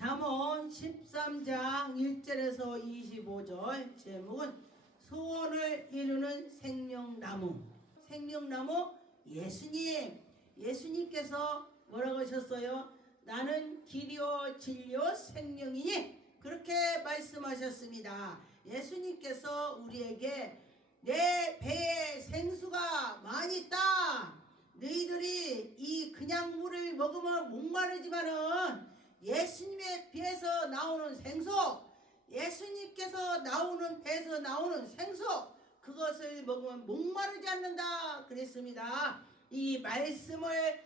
잠언 13장 1절에서 25절 제목은 소원을 이루는 생명나무. 생명나무 예수님께서 뭐라고 하셨어요? 나는 길이요 진리요 생명이니 그렇게 말씀하셨습니다. 예수님께서 우리에게 내 배에 생수가 많이 있다. 너희들이 이 그냥 물을 먹으면 목마르지만은 예수님의 배에서 나오는 생수, 예수님께서 나오는 배에서 나오는 생수, 그것을 먹으면 목마르지 않는다 그랬습니다. 이 말씀을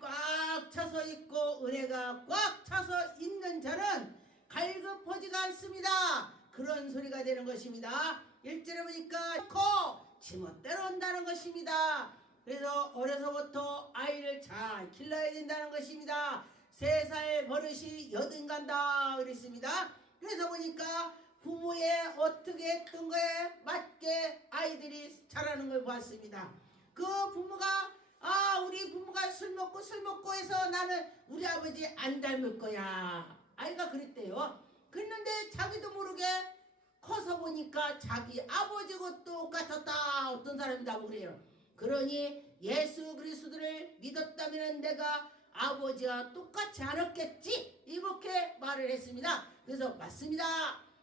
꽉 차서 있고 은혜가 꽉 차서 있는 자는 갈급하지가 않습니다. 그런 소리가 되는 것입니다. 1절에 보니까 지멋대로 한다는 것입니다. 그래서 어려서부터 아이를 잘 길러야 된다는 것입니다. 3살 버릇이 8 간다 그랬습니다. 그래서 보니까 부모의 어떻게 했던 거에 맞게 아이들이 자라는 걸 봤습니다. 그 부모가 우리 부모가 술 먹고 해서 나는 우리 아버지 안 닮을 거야. 아이가 그랬대요. 그랬는데 자기도 모르게 커서 보니까 자기 아버지하고 똑같았다. 어떤 사람이 다 그래요. 그러니 예수 그리스도를 믿었다면 내가 아버지와 똑같이 않았겠지? 이렇게 말을 했습니다. 그래서 맞습니다.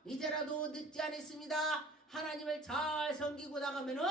이제라도 늦지 않았습니다. 하나님을 잘 섬기고 나가면은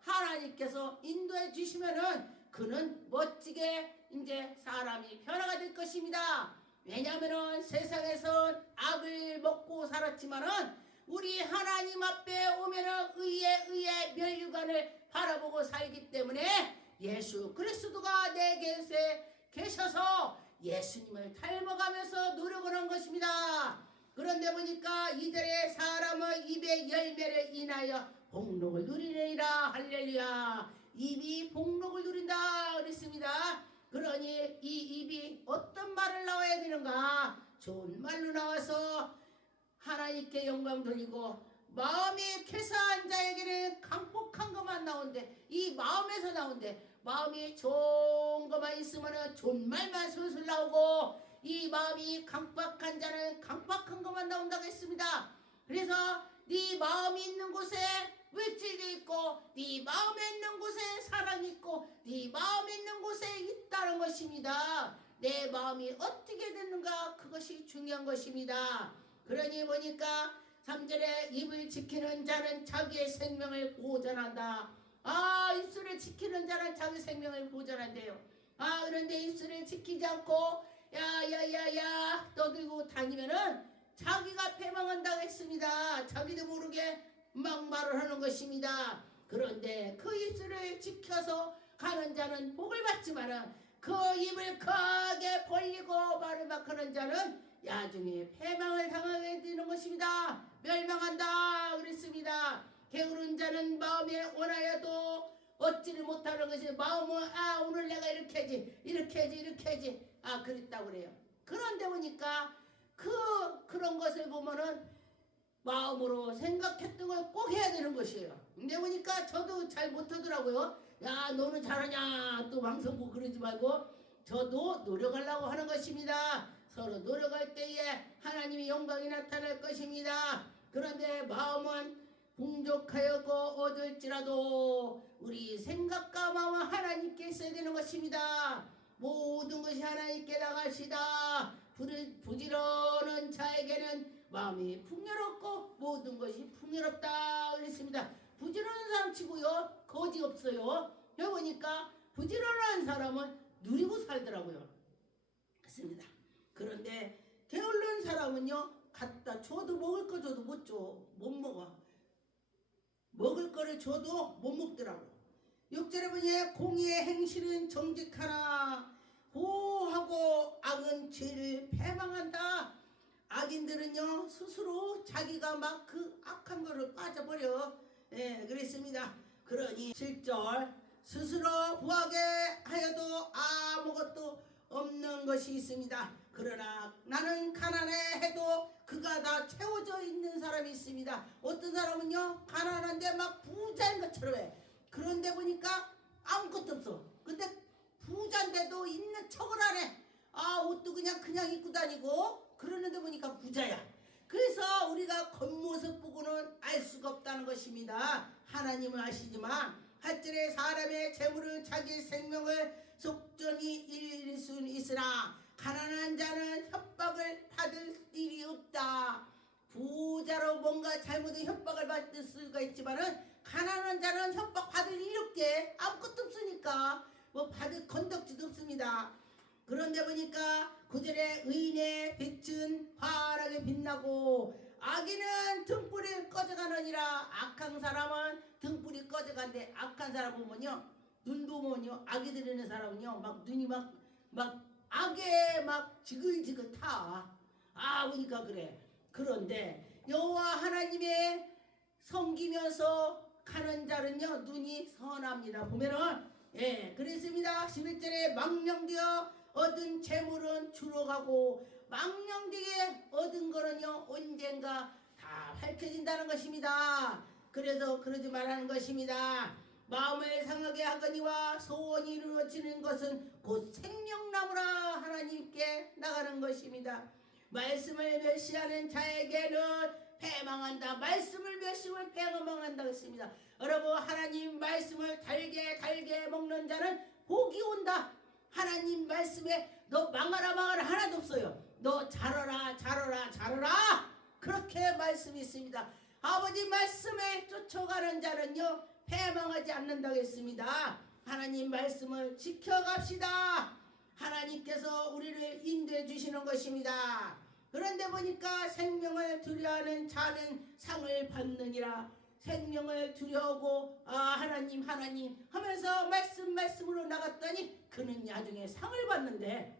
하나님께서 인도해 주시면은 그는 멋지게 이제 사람이 변화가 될 것입니다. 왜냐하면은 세상에선 악을 먹고 살았지만은 우리 하나님 앞에 오면은 의의 면류관을 바라보고 살기 때문에 예수 그리스도가 내 곁에 계셔서 예수님을 닮아가면서 노력을 한 것입니다. 그런데 보니까 이들의 사람의 입의 열매를 인하여 복록을 누리리라. 할렐루야. 입이 복록을 누린다 그랬습니다. 그러니 이 입이 어떤 말을 나와야 되는가? 좋은 말로 나와서 하나님께 영광 돌리고 마음이 캐사한 자에게는 강복한 것만 나온대. 이 마음에서 나온대. 마음이 좋은 것만 있으면 좋은 말만 술술 나오고 이 마음이 강박한 자는 강박한 것만 나온다고 했습니다. 그래서 네 마음이 있는 곳에 물질도 있고 네 마음에 있는 곳에 사랑이 있고 네 마음에 있는 곳에 있다는 것입니다. 내 마음이 어떻게 됐는가 그것이 중요한 것입니다. 그러니 보니까 3절에 입을 지키는 자는 자기의 생명을 보존한다. 입술을 지키는 자는 자기 생명을 보존한대요. 그런데 입술을 지키지 않고 야야야야 떠들고 다니면은 자기가 패망한다고 했습니다. 자기도 모르게 막 말을 하는 것입니다. 그런데 그 입술을 지켜서 가는 자는 복을 받지만은 그 입을 크게 벌리고 말을 막 하는 자는 나중에 패망을 당하게 되는 것입니다. 멸망한다 그랬습니다. 게으른 자는 마음에 원하여도 얻지를 못하는 것이 마음은 오늘 내가 이렇게 하지 그랬다고 그래요. 그런데 보니까 그런 것을 보면은 마음으로 생각했던 걸 꼭 해야 되는 것이에요. 근데 보니까 저도 잘 못하더라고요. 야 너는 잘하냐 또 방송 보고 그러지 말고 저도 노력하려고 하는 것입니다. 서로 노력할 때에 하나님의 영광이 나타날 것입니다. 그런데 마음은 풍족하여고 얻을지라도 우리 생각과 마음은 하나님께 있어야 되는 것입니다. 모든 것이 하나님께 나가시다. 부지런한 자에게는 마음이 풍요롭고 모든 것이 풍요롭다 그랬습니다. 부지런한 사람 치고요 거지 없어요. 여기 보니까 부지런한 사람은 누리고 살더라고요. 그렇습니다. 그런데 게을른 사람은요 갖다 줘도 먹을 거 줘도 못 먹어. 먹을 거를 줘도 못 먹더라고. 6절에 보니 공의의 행실은 정직하나 고하고 악은 죄를 패망한다. 악인들은요 스스로 자기가 막 그 악한 거를 빠져버려. 그랬습니다. 그러니 7절 스스로 부하게 하여도 아무것도 없는 것이 있습니다. 그러나 나는 가난해 해도 그가 다 채워져 있는 사람이 있습니다. 어떤 사람은요 가난한데 막 부자인 것처럼 해. 그런데 보니까 아무것도 없어. 근데 부자인데도 있는 척을 안 해. 옷도 그냥 입고 다니고 그러는데 보니까 부자야. 그래서 우리가 겉모습 보고는 알 수가 없다는 것입니다. 하나님은 아시지만 하늘에 사람의 재물은 자기 생명을 속전히 잃을 수 있으나 가난한 자는 협박을 받을 일이 없다. 부자로 뭔가 잘못된 협박을 받을 수가 있지만은 가난한 자는 협박 받을 일이 없게 아무것도 없으니까 뭐 받을 건덕지도 없습니다. 그런데 보니까 구절에 의인의 빛은 환하게 빛나고 악인은 등불이 꺼져가느니라. 악한 사람은 등불이 꺼져간대. 악한 사람 보면요 눈도 보면요 악이 들이는 사람은요 막 눈이 막 악에 막 지글지글 타. 보니까 그래. 그런데 여호와 하나님의 섬기면서 가는 자는요 눈이 선합니다. 보면은 그랬습니다. 11절에 망령되어 얻은 재물은 주로 가고 망령되게 얻은 거는요 언젠가 다 밝혀진다는 것입니다. 그래서 그러지 말라는 것입니다. 마음을 상하게 하거니와 소원이 이루어지는 것은 곧 생명나무라 하나님께 나가는 것입니다. 말씀을 멸시하는 자에게는 패망한다. 말씀을 멸시하면 패망한다 했습니다. 여러분 하나님 말씀을 달게 먹는 자는 복이 온다. 하나님 말씀에 너 망하라 하나도 없어요. 너 잘하라 그렇게 말씀이 있습니다. 아버지 말씀에 쫓아가는 자는요 패망하지 않는다고 했습니다. 하나님 말씀을 지켜갑시다. 하나님께서 우리를 인도해 주시는 것입니다. 그런데 보니까 생명을 두려워하는 자는 상을 받느니라. 생명을 두려워하고 하나님 하면서 말씀으로 나갔더니 그는 나중에 상을 받는데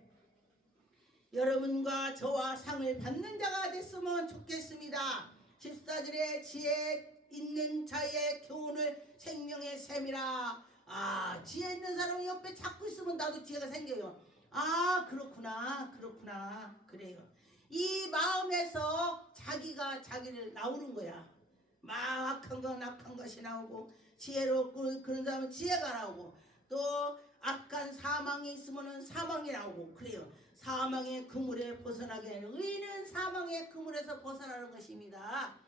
여러분과 저와 상을 받는 자가 됐으면 좋겠습니다. 14절에 지혜 있는 자의 교훈을 생명의 샘이라. 지혜 있는 사람이 옆에 자꾸 있으면 나도 지혜가 생겨요. 그렇구나 그래요. 이 마음에서 자기가 자기를 나오는 거야. 막 악한 것이 나오고 지혜롭고 그런 사람은 지혜가 나오고 또 악한 사망이 있으면 사망이 나오고 그래요. 사망의 그물에 벗어나게 하는 의인은 사망의 그물에서 벗어나는 것입니다.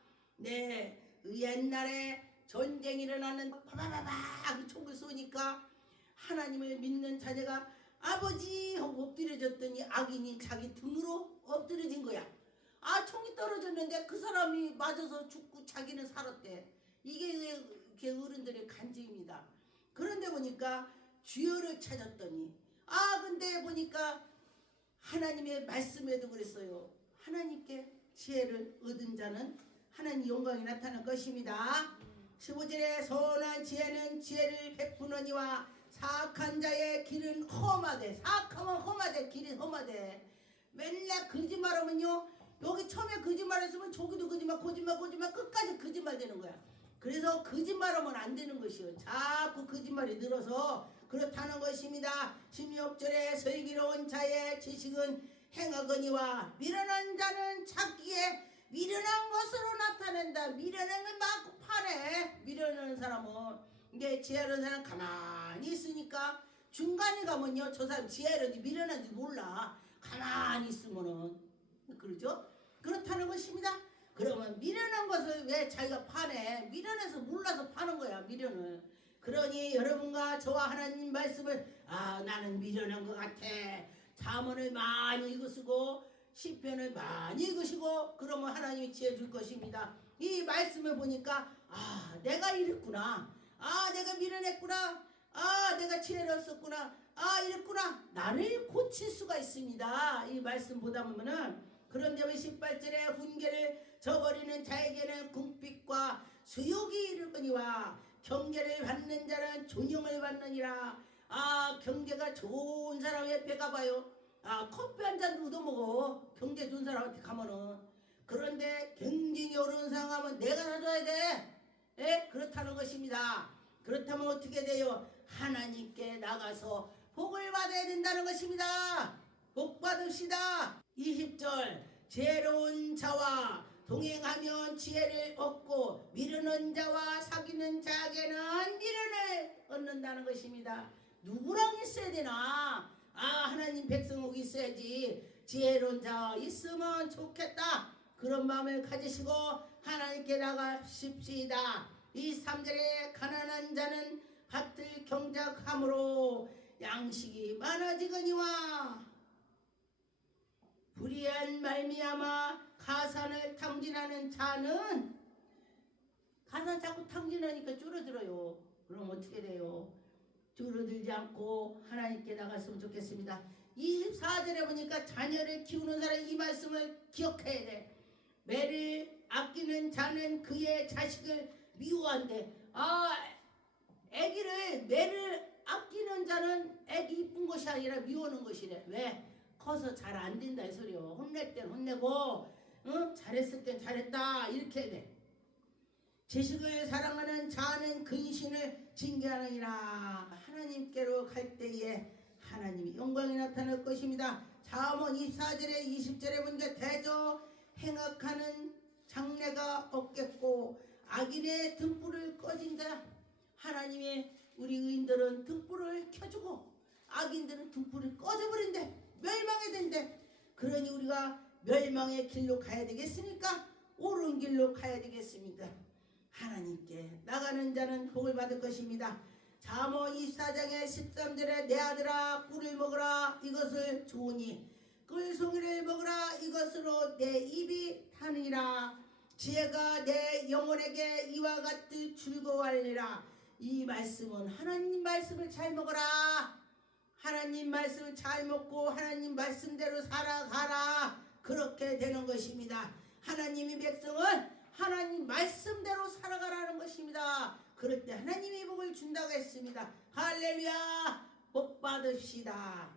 옛날에 전쟁이 일어나는 바바바바 총을 쏘니까 하나님을 믿는 자녀가 아버지 하고 엎드려졌더니 악인이 자기 등으로 엎드려진 거야. 총이 떨어졌는데 그 사람이 맞아서 죽고 자기는 살았대. 이게 어른들의 간증입니다. 그런데 보니까 주여를 찾았더니 근데 보니까 하나님의 말씀에도 그랬어요. 하나님께 지혜를 얻은 자는 하나님 영광이 나타날 것입니다. 15절에 선한 지혜는 지혜를 베푸느니와 사악한 자의 길은 험하되 사악하면 험하되 길이 험하되 맨날 거짓말하면요 여기 처음에 거짓말했으면 저기도 거짓말 끝까지 거짓말 되는 거야. 그래서 거짓말하면 안 되는 것이요. 자꾸 거짓말이 늘어서 그렇다는 것입니다. 16절에 슬기로운 자의 지식은 행하거니와 미련한 자는 자기의 미련한 것으로 나타낸다. 미련한 걸 막 파네. 미련한 사람은 이게 지혜로운 사람은 가만히 있으니까 중간에 가면요 저 사람 지혜로운지 미련한지 몰라. 가만히 있으면은 그러죠? 그렇다는 것입니다. 그러면 미련한 것을 왜 자기가 파네? 미련해서 몰라서 파는 거야. 미련을. 그러니 여러분과 저와 하나님 말씀을 나는 미련한 것 같아. 잠언을 많이 읽으시고 시편을 많이 읽으시고 그러면 하나님이 지혜 줄 것입니다. 이 말씀을 보니까 내가 이랬구나. 내가 미련했구나. 내가 지혜를 얻었구나. 이랬구나. 나를 고칠 수가 있습니다. 이 말씀 보다 보면은 그런데 왜 18절에 훈계를 저버리는 자에게는 궁핍과 수욕이 이르거니와 경계를 받는 자는 존영을 받느니라. 경계가 좋은 사람 옆에 가봐요. 커피 한 잔 얻어먹어. 경제 좋은 사람한테 가면은. 그런데 경쟁이 어려운 상황하면 내가 사줘야 돼. 그렇다는 것입니다. 그렇다면 어떻게 돼요? 하나님께 나가서 복을 받아야 된다는 것입니다. 복 받읍시다. 20절 지혜로운 자와 동행하면 지혜를 얻고 미루는 자와 사귀는 자에게는 미련을 얻는다는 것입니다. 누구랑 있어야 되나? 하나님 백성하고 있어야지. 지혜로운 자 있으면 좋겠다. 그런 마음을 가지시고 하나님께 나가십시다. 이 3절에 가난한 자는 밭을 경작함으로 양식이 많아지거니와 불의한 말미암아 가산을 탕진하는 자는 가산 자꾸 탕진하니까 줄어들어요. 그럼 어떻게 돼요? 줄어들지 않고 하나님께 나갔으면 좋겠습니다. 24절에 보니까 자녀를 키우는 사람이 이 말씀을 기억해야 돼. 매를 아끼는 자는 그의 자식을 미워한대. 매를 아끼는 자는 애기 이쁜 것이 아니라 미워하는 것이래. 왜? 커서 잘 안 된다 이 소리요. 혼낼 땐 혼내고 잘했을 땐 잘했다 이렇게 해야 돼. 지식을 사랑하는 자는 근신을 징계하느니라. 하나님께로 갈 때에 하나님이 영광이 나타날 것입니다. 잠언 24절에 20절에 보니까 대저 행악하는 장래가 없겠고 악인의 등불을 꺼진 자. 하나님의 우리 의인들은 등불을 켜주고 악인들은 등불을 꺼져버린대. 멸망해 된대. 그러니 우리가 멸망의 길로 가야 되겠습니까? 옳은 길로 가야 되겠습니까? 하나님께 나가는 자는 복을 받을 것입니다. 잠언 24장의 13절에 내 아들아 꿀을 먹으라 이것을 좋으니 꿀송이를 먹으라 이것으로 내 입이 타느니라. 지혜가 내 영혼에게 이와 같이 즐거워하리라. 이 말씀은 하나님 말씀을 잘 먹어라. 하나님 말씀을 잘 먹고 하나님 말씀대로 살아가라. 그렇게 되는 것입니다. 하나님의 백성은 하나님 말씀대로 살아가라는 것입니다. 그럴 때 하나님이 복을 준다고 했습니다. 할렐루야. 복 받읍시다.